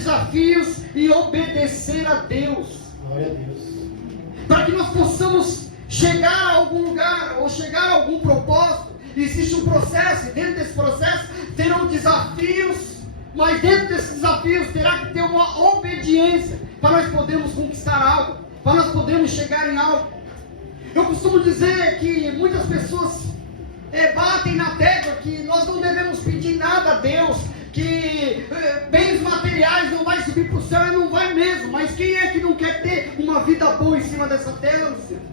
desafios e obedecer a Deus. Glória a Deus. Para que nós possamos chegar a algum lugar ou chegar a algum propósito, existe um processo, e dentro desse processo terão desafios, mas dentro desses desafios terá que ter uma obediência para nós podermos conquistar algo, para nós podermos chegar em algo. Eu costumo dizer que muitas pessoas batem na tecla que nós não devemos pedir nada a Deus, que bens materiais não vai subir para o céu, e não vai mesmo. Mas quem é que não quer ter uma vida boa em cima dessa terra, Luciano?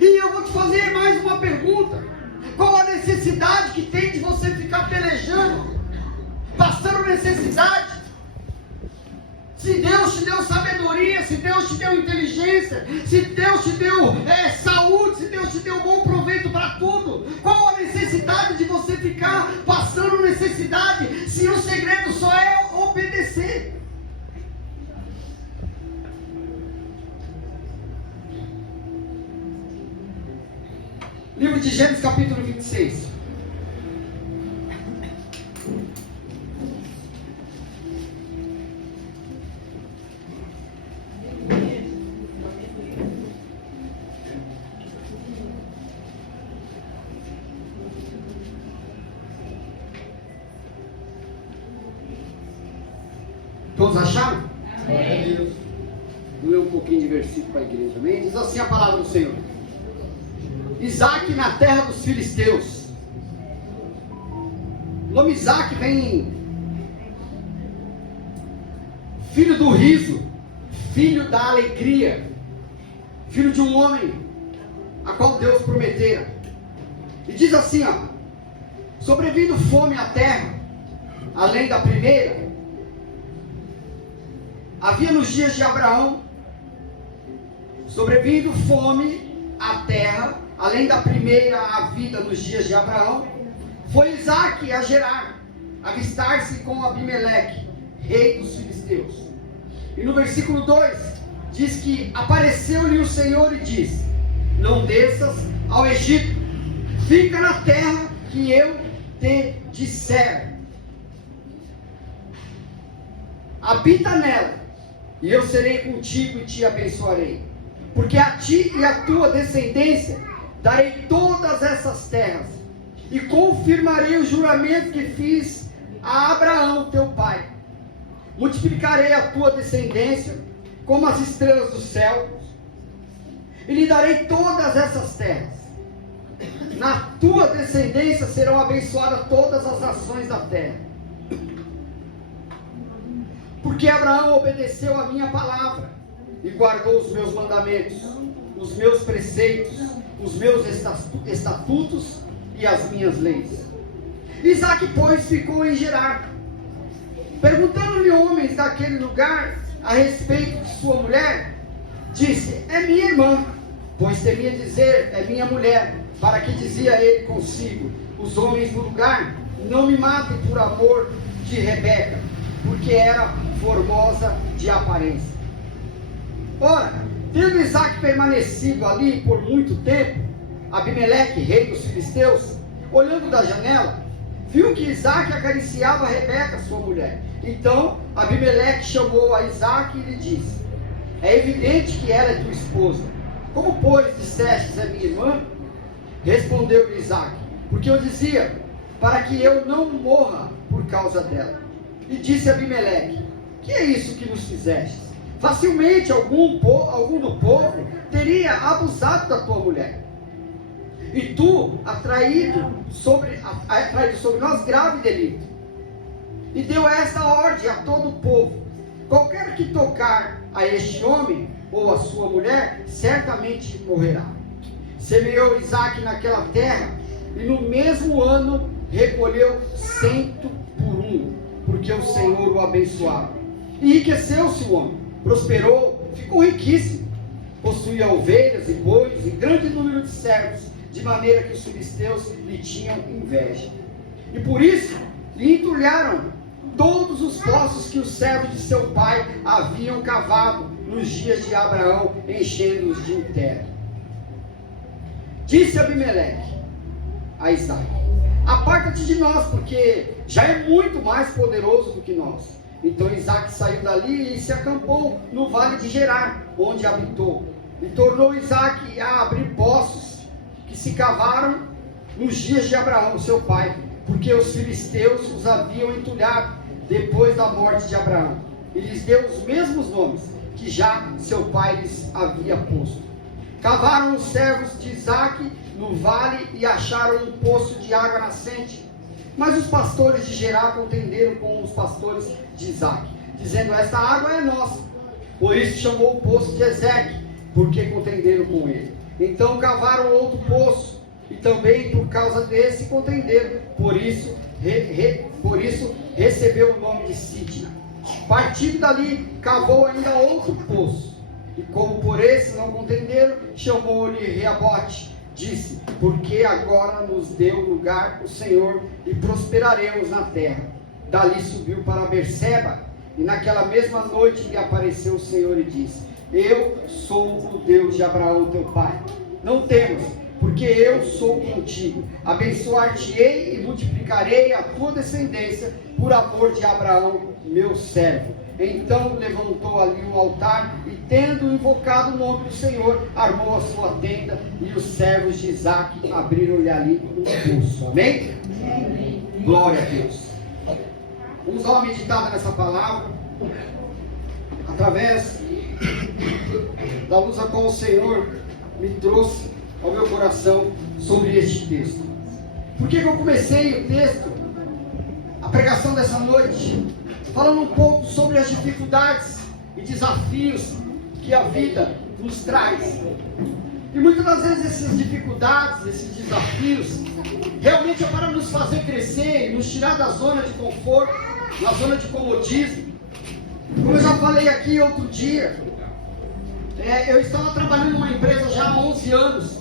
E eu vou te fazer mais uma pergunta: qual a necessidade que tem de você ficar pelejando, passando necessidade? Se Deus te deu sabedoria, se Deus te deu inteligência, se Deus te deu saúde, se Deus te deu bom proveito para tudo, qual a necessidade de você ficar passando necessidade, se o segredo só é obedecer? Livro de Gênesis, capítulo 26. Todos acharam? Amém. Vou ler um pouquinho de versículo para a igreja, amém? Diz assim a palavra do Senhor: Isaque na terra dos filisteus. O nome Isaque vem filho do riso, filho da alegria, filho de um homem a qual Deus prometera. E diz assim, sobrevindo fome à terra, além da primeira, havia nos dias de Abraão, sobrevindo fome à terra, além da primeira a vida nos dias de Abraão, foi Isaque a Gerar, avistar-se com Abimeleque, rei dos filisteus. E no versículo 2, diz que apareceu-lhe o Senhor e disse: não desças ao Egito, fica na terra que eu te disser. Habita nela, e eu serei contigo e te abençoarei. Porque a ti e a tua descendência darei todas essas terras, e confirmarei o juramento que fiz a Abraão teu pai. Multiplicarei a tua descendência como as estrelas do céu, e lhe darei todas essas terras. Na tua descendência serão abençoadas todas as nações da terra. Porque Abraão obedeceu a minha palavra e guardou os meus mandamentos, os meus preceitos, os meus estatutos e as minhas leis. Isaque, pois, ficou em Gerar. Perguntando-lhe homens daquele lugar a respeito de sua mulher, disse: é minha irmã. Pois temia dizer: é minha mulher. Para que dizia ele consigo: os homens do lugar não me matem por amor de Rebeca, porque era formosa de aparência. Ora, tendo Isaque permanecido ali por muito tempo, Abimeleque, rei dos filisteus, olhando da janela, viu que Isaque acariciava Rebeca, sua mulher. Então Abimeleque chamou a Isaque e lhe disse: é evidente que ela é tua esposa. Como, pois, dissestes: é minha irmã? Respondeu-lhe Isaque: porque eu dizia, para que eu não morra por causa dela. E disse Abimeleque: que é isso que nos fizestes? Facilmente algum do povo teria abusado da tua mulher, e tu atraído sobre nós grave delito. E deu esta ordem a todo o povo: qualquer que tocar a este homem ou a sua mulher, certamente morrerá. Semeou Isaque naquela terra, e no mesmo ano recolheu 100 por 1, porque o Senhor o abençoava. E enriqueceu-se o homem, prosperou, ficou riquíssimo, possuía ovelhas e bois e grande número de servos, de maneira que os filisteus lhe tinham inveja. E por isso lhe entulharam todos os poços que os servos de seu pai haviam cavado nos dias de Abraão, enchendo-os de terra. Disse Abimeleque a Isaque: aparta-te de nós, porque já é muito mais poderoso do que nós. Então Isaac saiu dali e se acampou no vale de Gerar, onde habitou. E tornou Isaac a abrir poços que se cavaram nos dias de Abraão, seu pai, porque os filisteus os haviam entulhado depois da morte de Abraão. E lhes deu os mesmos nomes que já seu pai lhes havia posto. Cavaram os servos de Isaac no vale e acharam um poço de água nascente. Mas os pastores de Gerar contenderam com os pastores de Isaac, dizendo: esta água é nossa. Por isso chamou o poço de Ezeque, porque contenderam com ele. Então cavaram outro poço, e também por causa desse contenderam. Por isso recebeu o nome de Sitna. Partindo dali, cavou ainda outro poço. E como por esse não contenderam, chamou-lhe Reabote. Disse: porque agora nos deu lugar o Senhor e prosperaremos na terra. Dali subiu para Berseba, e naquela mesma noite lhe apareceu o Senhor e disse: eu sou o Deus de Abraão teu pai. Não temas, porque eu sou contigo. Abençoar-te-ei e multiplicarei a tua descendência por amor de Abraão, meu servo. Então levantou ali um altar e, tendo invocado o nome do Senhor, armou a sua tenda, e os servos de Isaac abriram-lhe ali um poço. Amém? Amém? Glória a Deus. Vamos dar uma meditada nessa palavra, através da luz a qual o Senhor me trouxe ao meu coração sobre este texto. Por que eu comecei o texto, a pregação dessa noite, falando um pouco sobre as dificuldades e desafios que a vida nos traz? E muitas das vezes essas dificuldades, esses desafios, realmente é para nos fazer crescer e nos tirar da zona de conforto, da zona de comodismo. Como eu já falei aqui outro dia, eu estava trabalhando numa empresa já há 11 anos,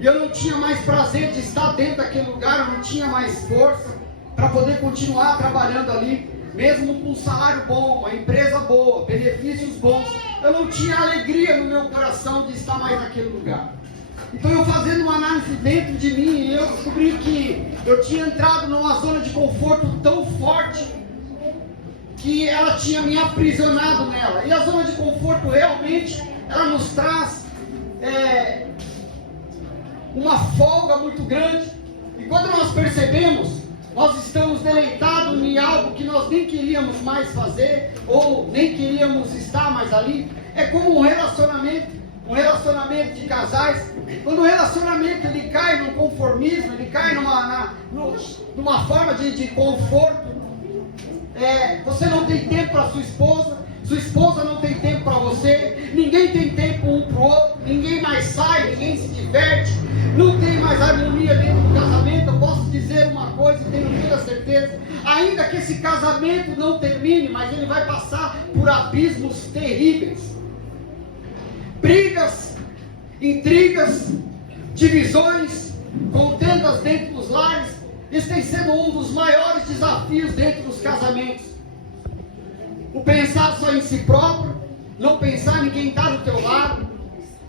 e eu não tinha mais prazer de estar dentro daquele lugar, eu não tinha mais força para poder continuar trabalhando ali, mesmo com um salário bom, uma empresa boa, benefícios bons. Eu não tinha alegria no meu coração de estar mais naquele lugar. Então, eu fazendo uma análise dentro de mim, eu descobri que eu tinha entrado numa zona de conforto tão forte que ela tinha me aprisionado nela. E a zona de conforto realmente, ela nos traz uma folga muito grande. E quando nós percebemos, nós estamos deleitados em algo que nós nem queríamos mais fazer, ou nem queríamos estar mais ali. É como um relacionamento de casais. Quando o relacionamento ele cai no conformismo, ele cai numa forma de conforto, você não tem tempo para sua esposa não tem tempo para você, ninguém tem tempo um para o outro, ninguém mais sai, ninguém se diverte, não tem mais harmonia dentro do casamento. Eu posso dizer uma coisa e tenho muita certeza: ainda que esse casamento não termine, mas ele vai passar por abismos terríveis, brigas, intrigas, divisões, contendas dentro dos lares. Isso tem sido um dos maiores desafios dentro dos casamentos. O pensar só em si próprio, não pensar em quem está do teu lado.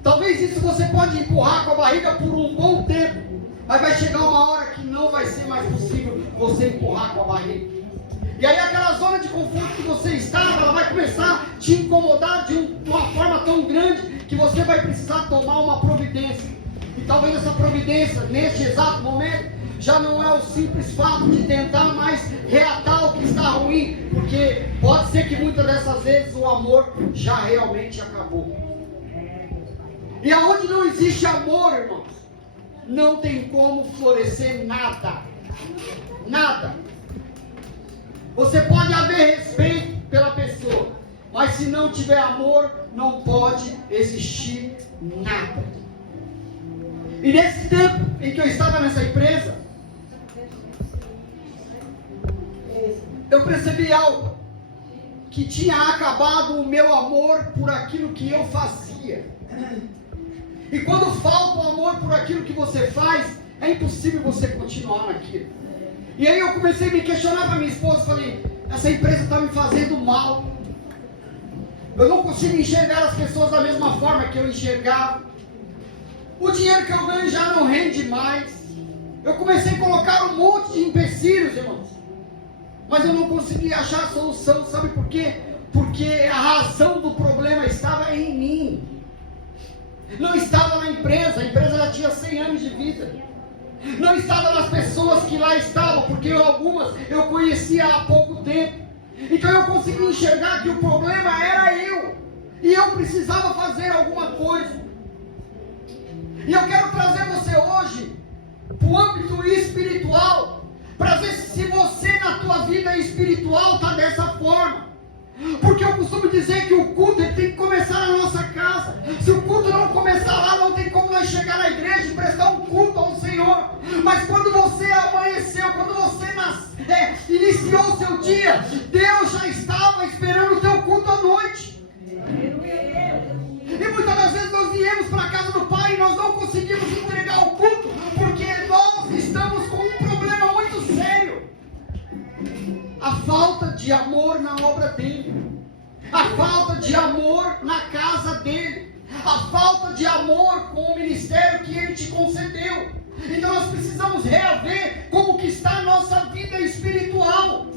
Talvez isso você pode empurrar com a barriga por um bom tempo, mas vai chegar uma hora que não vai ser mais possível você empurrar com a barriga. E aí aquela zona de conforto que você estava, ela vai começar a te incomodar de uma forma tão grande que você vai precisar tomar uma providência. E talvez essa providência, neste exato momento, já não é o simples fato de tentar mais reatar o que está ruim, porque pode ser que muitas dessas vezes o amor já realmente acabou. E aonde não existe amor, irmãos, não tem como florescer nada. Nada. Você pode haver respeito pela pessoa, mas se não tiver amor, não pode existir nada. E nesse tempo em que eu estava nessa empresa, eu percebi algo, que tinha acabado o meu amor por aquilo que eu fazia. E quando falta o amor por aquilo que você faz, é impossível você continuar naquilo. E aí eu comecei a me questionar para minha esposa, falei: essa empresa está me fazendo mal. Eu não consigo enxergar as pessoas da mesma forma que eu enxergava. O dinheiro que eu ganho já não rende mais. Eu comecei a colocar um monte de empecilhos, irmãos. Mas eu não consegui achar a solução. Sabe por quê? Porque a razão do problema estava em mim. Não estava na empresa. A empresa já tinha 100 anos de vida. Não estava nas pessoas que lá estavam, porque algumas eu conhecia há pouco tempo. Então eu consegui enxergar que o problema era eu. E eu precisava fazer alguma coisa. E eu quero trazer você hoje para o âmbito espiritual, para ver se você na tua vida espiritual está dessa forma. Porque eu costumo dizer que o culto ele tem que começar na nossa casa. Se o culto não começar lá, não tem como nós chegar na igreja e prestar um culto ao Senhor. Mas quando você amanheceu, quando você iniciou o seu dia, Deus já estava esperando o teu culto à noite. E muitas das vezes nós viemos para a casa do Pai e nós não conseguimos entregar o culto, porque nós estamos com um problema muito sério. A falta de amor na obra dele, a falta de amor na casa dele, a falta de amor com o ministério que ele te concedeu. Então nós precisamos reaver como que está a nossa vida espiritual,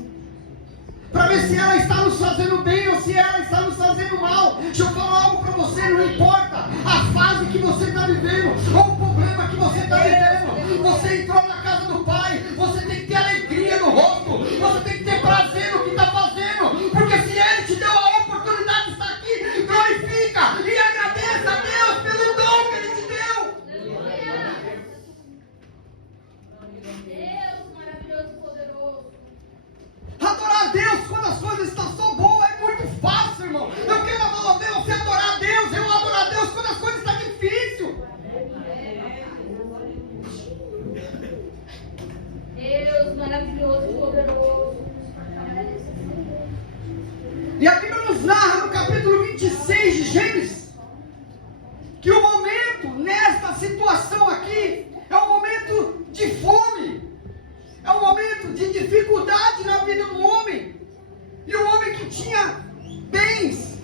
para ver se ela está nos fazendo bem ou se ela está nos fazendo mal. Deixa eu falar algo para você, não importa a fase que você está vivendo, ou o problema que você está vivendo. Você entrou na casa do Pai, você tem que ter alegria no rosto, você tem que ter prazer no que está fazendo, porque se Ele te deu a oportunidade de estar aqui, glorifica e agradeça a Deus pelo dom que Ele te deu. Deus maravilhoso e poderoso. Adorar a Deus quando as coisas estão só boas é muito fácil, irmão. Eu quero ver você adorar a Deus. Eu adoro a Deus quando as coisas estão difíceis. Deus maravilhoso e poderoso. E a Bíblia nos narra no capítulo 26 de Gênesis que o momento nesta situação aqui é um momento de fome, é um momento de dificuldade na vida do homem. E o homem que tinha bens,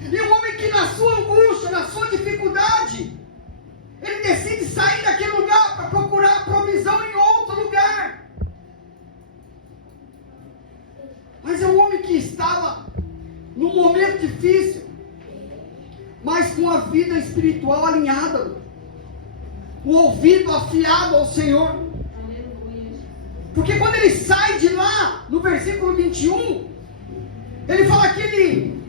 e o homem que na sua angústia, na sua dificuldade, ele decide sair daquele lugar para procurar provisão em outro lugar. Mas é um homem que estava num momento difícil, mas com a vida espiritual alinhada, o ouvido afiado ao Senhor. Porque quando ele sai de lá, no versículo 21, ele fala que ele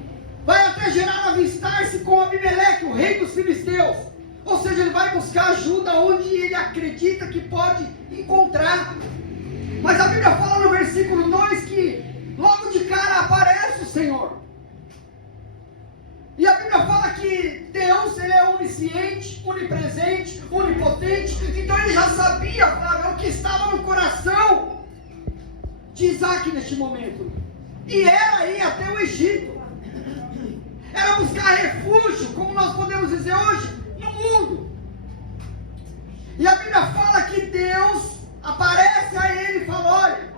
vai até Gerar avistar-se com Abimeleque, o rei dos filisteus. Ou seja, ele vai buscar ajuda onde ele acredita que pode encontrar. Mas a Bíblia fala no versículo 2 que logo de cara aparece o Senhor. E a Bíblia fala que Deus, ele é onisciente, onipresente, onipotente. Então ele já sabia, Flávio, o que estava no coração de Isaac neste momento. E era ir até o Egito. Era buscar refúgio, como nós podemos dizer hoje, no mundo. E a Bíblia fala que Deus aparece a ele e fala: olha,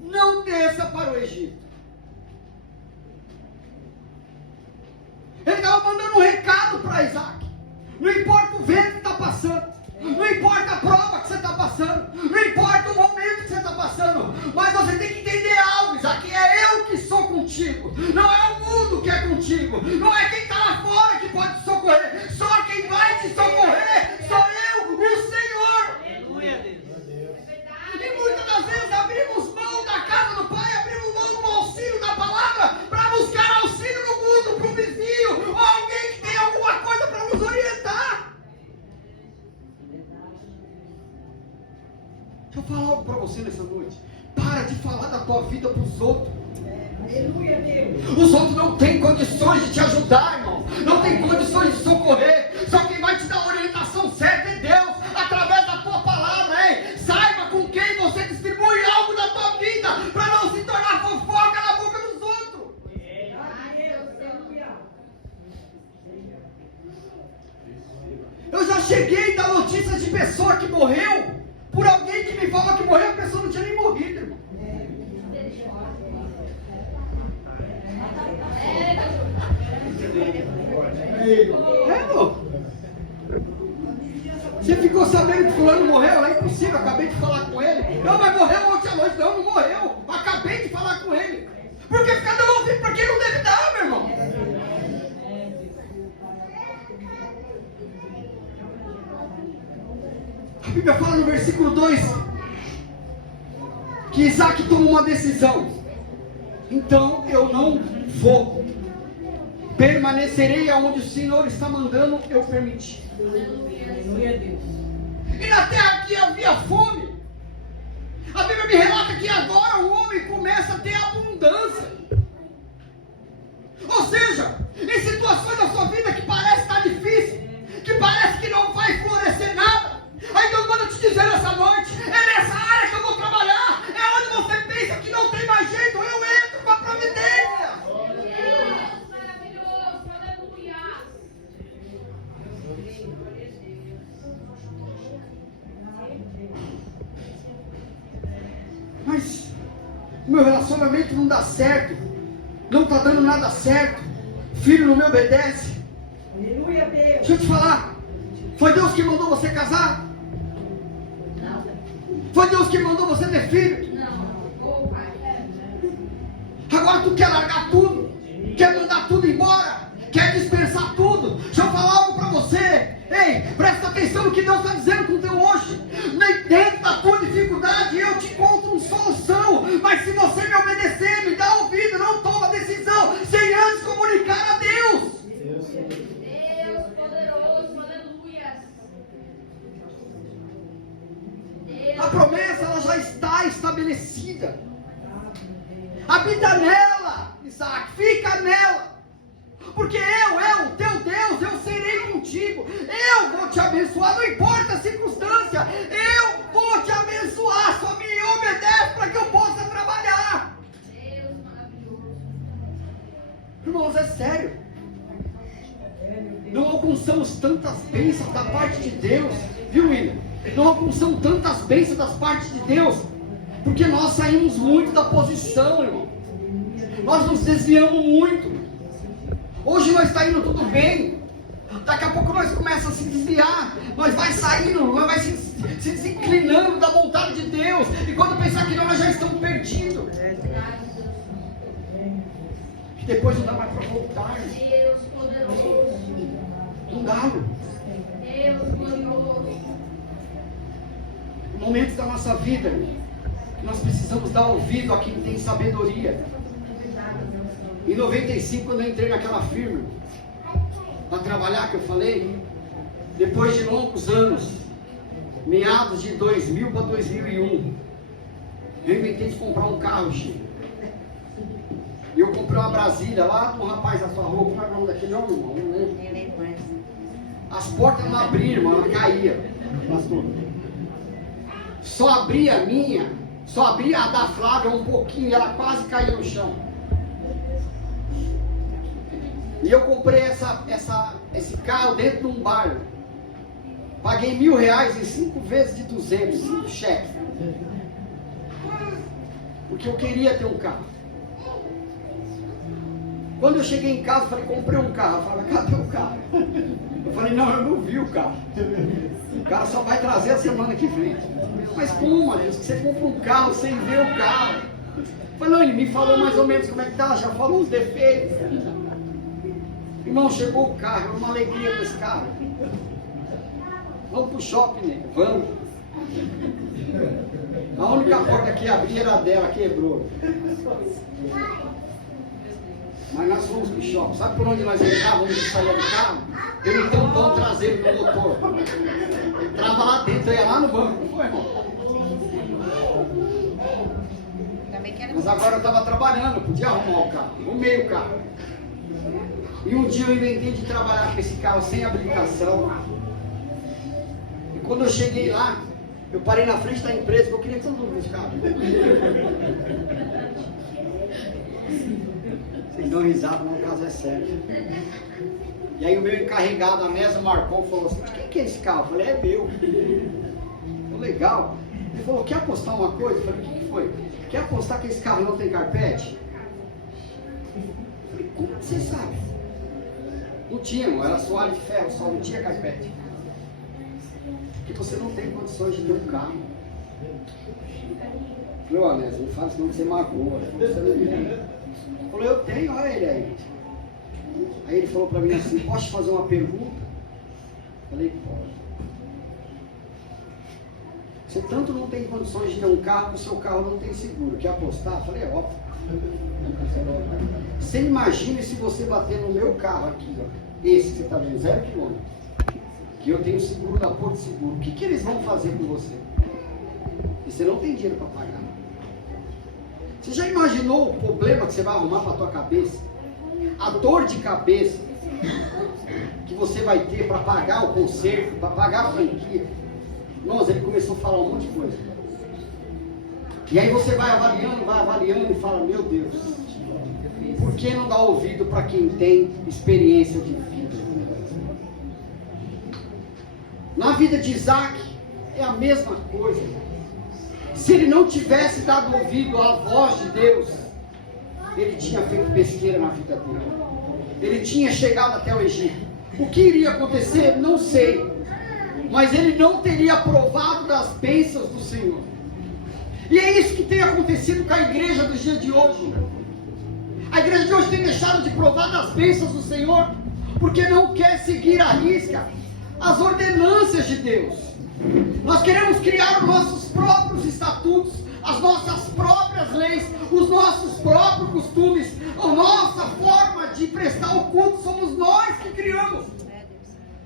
não desça para o Egito. Ele estava mandando um recado para Isaac. Não importa o vento que está passando, não importa a prova que você está passando, não importa o momento que você está passando, mas você tem que entender algo, Isaac: é eu que sou contigo, não é o mundo que é contigo, não é quem está lá fora que pode te socorrer, só quem vai te socorrer sou eu, o Senhor. Aleluia, Deus. E muitas das vezes abrimos mão da casa do Pai, abrimos mão do auxílio da palavra para buscar auxílio no mundo, para o vizinho, ou alguém que tem alguma coisa para nos orientar. Deixa eu falar algo para você nessa noite. Para de falar da tua vida para os outros. Aleluia, Deus. Os outros não têm condições de te ajudar, irmão. Não tem condições de socorrer. Só quem vai te dar a orientação certa é Deus, através da tua palavra, hein? Saiba com quem você distribui algo da tua vida, para não se tornar fofoca na boca dos outros. Eu já cheguei a dar notícias de pessoa que morreu por alguém que me falou que morreu, a pessoa não tinha nem morrido, irmão. É, irmão. Você ficou sabendo que fulano morreu? É impossível, acabei de falar com ele. Não, mas morreu ontem à noite. Não, não morreu. Acabei de falar com ele. Por que ficar dando ouvido para quem não deve dar, meu irmão? A Bíblia fala no versículo 2 que Isaac tomou uma decisão. Então eu não vou. Permanecerei aonde o Senhor está mandando eu permitir. E na terra aqui havia fome. A Bíblia me relata que agora o homem começa a ter abundância. Ou seja, em situações da sua vida que parece estar difícil, que parece que não vai florescer nada, aí Deus manda te dizer essa noite: é nessa área que eu vou trabalhar, é onde você pensa que não tem mais jeito, eu entro com a providência. Deus maravilhoso, aleluia. Mas meu relacionamento não dá certo, não está dando nada certo, filho não me obedece. Aleluia, Deus. Deixa eu te falar, foi Deus que mandou você casar? Não, Foi Deus que mandou você ter filho? não. Ô, Pai. Agora tu quer largar tudo, quer mandar tudo embora, quer dispensar tudo. Deixa eu falar algo para você. Ei, presta atenção no que Deus está dizendo com o teu hoje. Nem dentro da tua dificuldade eu te encontro uma solução. Mas se você me obedecer, me dá ouvido, não toma decisão sem antes comunicar a Deus. Deus poderoso, aleluia. Deus. A promessa ela já está estabelecida. Habita nela, Isaac, fica nela. Porque eu, teu Deus, eu serei contigo. Eu vou te abençoar, não importa a circunstância. Eu vou te abençoar. Só me obedece para que eu possa trabalhar. Deus maravilhoso. Irmãos, é sério. Não alcançamos tantas bênçãos da parte de Deus, viu, William? Não alcançamos tantas bênçãos das partes de Deus, porque nós saímos muito da posição, irmão. Nós nos desviamos muito. Hoje nós está indo tudo bem. Daqui a pouco nós começamos a se desviar. Nós vai saindo, nós vai se desinclinando da vontade de Deus. E quando pensar que não, nós já estamos perdidos. E depois não dá mais para voltar. Deus poderoso. Não dá. Deus glorioso. Momentos da nossa vida que nós precisamos dar ouvido a quem tem sabedoria. Em 95, quando eu entrei naquela firma para trabalhar, que eu falei, depois de longos anos, meados de 2000 para 2001, eu inventei de comprar um carro, Chico. E eu comprei uma Brasília lá do rapaz da sua rua. Como é o nome daquele homem, irmão? Não lembro. As portas não abriam, irmão, ela caía. Pastor. Só abria a minha, só abria a da Flávia um pouquinho, ela quase caiu no chão. E eu comprei esse carro dentro de um bar. Paguei R$1.000 em 5 vezes de 200, 5 cheques. Porque eu queria ter um carro. Quando eu cheguei em casa, eu falei, comprei um carro. Eu falei, cadê o carro? Eu falei, não, eu não vi o carro. O cara só vai trazer a semana que vem. Mas como, Deus, que você compra um carro sem ver o carro? Eu falei, não, ele me falou mais ou menos como é que tá, já falou os defeitos. Irmão, chegou o carro, é uma alegria com esse carro. Vamos pro shopping, né? Vamos. A única porta que abria era dela, quebrou. Mas nós fomos pro shopping. Sabe por onde nós entrávamos e saía do carro? Tem um tampão traseiro no motor. Entrava lá dentro, ia lá no banco. Não foi, irmão? Mas agora eu estava trabalhando, podia arrumar o carro. Arrumei o carro. E um dia eu inventei de trabalhar com esse carro sem habilitação. E quando eu cheguei lá, eu parei na frente da empresa, porque eu queria todo mundo nos carros. Vocês dão risada, mas o caso é sério. E aí o meu encarregado, a mesa marcou e falou assim, quem que é esse carro? Eu falei, é meu. Falei, legal. Ele falou, quer apostar uma coisa? Eu falei, o que foi? Quer apostar que esse carro não tem carpete? Eu falei, como você sabe? Não tinha, não, era soalho de ferro, só não tinha carpete. Porque você não tem condições de ter um carro. Eu falei, Onésio, não faz não, você magoa. Você não tem. Falou, eu tenho, olha ele aí. Aí ele falou para mim assim, posso te fazer uma pergunta? Falei, pode. Você tanto não tem condições de ter um carro, que o seu carro não tem seguro. Quer apostar? Falei, é óbvio. Você imagina se você bater no meu carro aqui, ó, esse que você está vendo, 0 km, que eu tenho seguro da Porto Seguro. O que eles vão fazer com você? E você não tem dinheiro para pagar. Você já imaginou o problema que você vai arrumar para a tua cabeça? A dor de cabeça que você vai ter para pagar o conserto, para pagar a franquia. Nossa, ele começou a falar um monte de coisa. E aí você vai avaliando e fala, meu Deus, por que não dá ouvido para quem tem experiência de vida? Na vida de Isaac é a mesma coisa. Se ele não tivesse dado ouvido à voz de Deus, ele tinha feito besteira na vida dele. Ele tinha chegado até o Egito. O que iria acontecer? Não sei. Mas ele não teria provado das bênçãos do Senhor. E é isso que tem acontecido com a igreja dos dias de hoje. A igreja de hoje tem deixado de provar das bênçãos do Senhor, porque não quer seguir à risca as ordenâncias de Deus. Nós queremos criar os nossos próprios estatutos, as nossas próprias leis, os nossos próprios costumes, a nossa forma de prestar o culto, somos nós que criamos.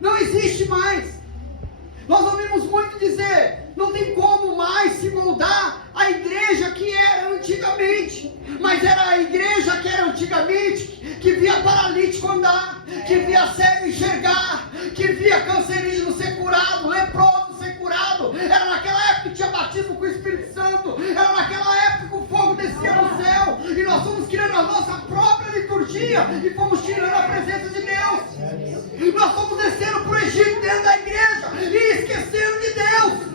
Não existe mais. Nós ouvimos muito dizer, não tem como mais se moldar a igreja que era antigamente. Mas era a igreja que era antigamente, que via paralítico andar, que via cego enxergar, que via cancerígeno ser curado, leproso ser curado. Era naquela época que tinha batismo com o Espírito Santo. Era naquela época que o fogo descia no céu. E nós fomos criando a nossa própria liturgia e fomos tirando a presença de Deus. Nós fomos descendo para o Egito dentro da igreja e esquecendo de Deus.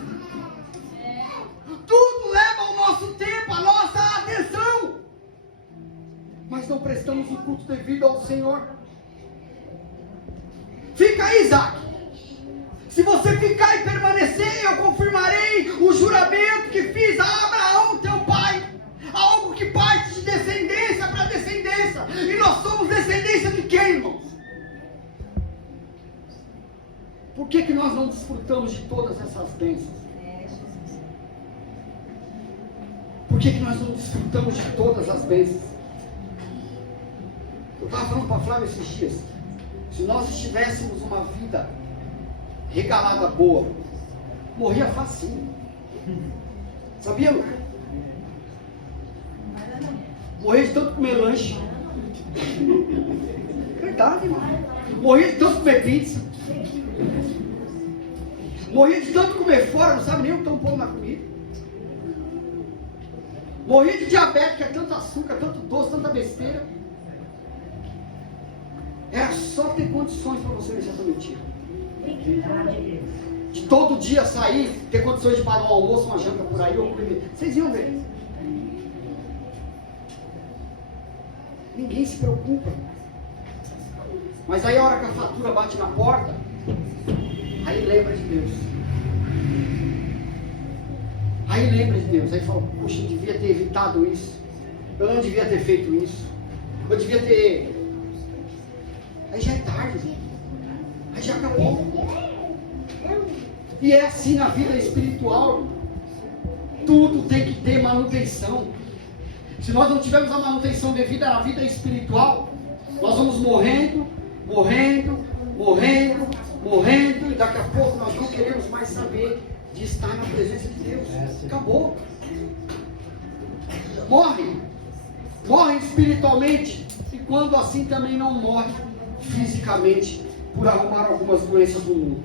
Tudo leva o nosso tempo, a nossa atenção. Mas não prestamos o culto devido ao Senhor. Fica aí, Isaac. Se você ficar e permanecer, eu confirmarei o juramento que fiz a Abraão, teu pai. Algo que parte de descendência para descendência. E nós somos descendência de quem, irmãos? Por que nós não desfrutamos de todas essas bênçãos? Por que nós não desfrutamos de todas as bênçãos? Eu estava falando para a Flávia esses dias. Se nós estivéssemos uma vida regalada boa, morria facinho. Sabia, Lucas? Morria de tanto comer lanche. Verdade, irmão. Morria de tanto comer pizza. Morria de tanto comer fora, não sabe nem o que estão pondo na comida. Morria de diabetes, que é tanto açúcar, tanto doce, tanta besteira. Era só ter condições para você vencer essa mentira. De todo dia sair, ter condições de pagar um almoço, uma janta por aí, ou comer. Vocês iam ver. Ninguém se preocupa. Mas aí a hora que a fatura bate na porta, aí lembra de Deus. Aí lembra de Deus. Aí fala, puxa, eu devia ter evitado isso. Eu não devia ter feito isso. Eu devia ter... Aí já é tarde. Aí já acabou. E é assim na vida espiritual. Tudo tem que ter manutenção. Se nós não tivermos a manutenção devida na vida espiritual, nós vamos morrendo, e daqui a pouco nós não queremos mais saber de estar na presença de Deus. Acabou. Morre espiritualmente, e quando assim também não morre fisicamente, por arrumar algumas doenças no mundo.